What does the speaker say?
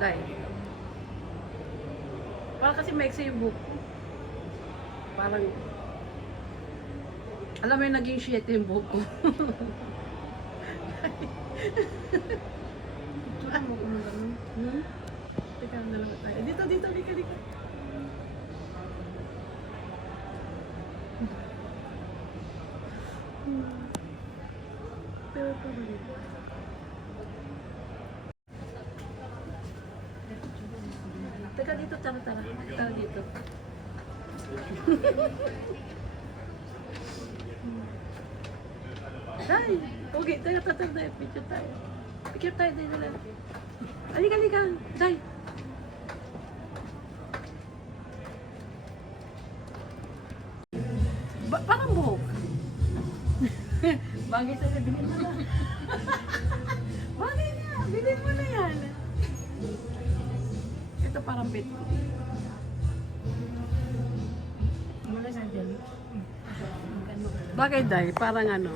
Dahil. Parang kasi maiksi yung buhok ko. Parang, alam mo yung naging shit yung buhok ko. Ano mo kung gano'n? Hmm? Teka, dalawa tayo. Dito, dito, dito, dito. Pero ito ba dito? Teka dito, tara, tara. Tara dito. Day! Okay, tayo, tayo, tayo. Picture tayo. Picture tayo, day, day. Halika, halika. Day! Parang buhok. Bagay sa'yo, bilhin mo na. Bagay niya, bilhin mo na yan. Ito parang bit ko. Wala sa dyan. Bagay, day, parang ano.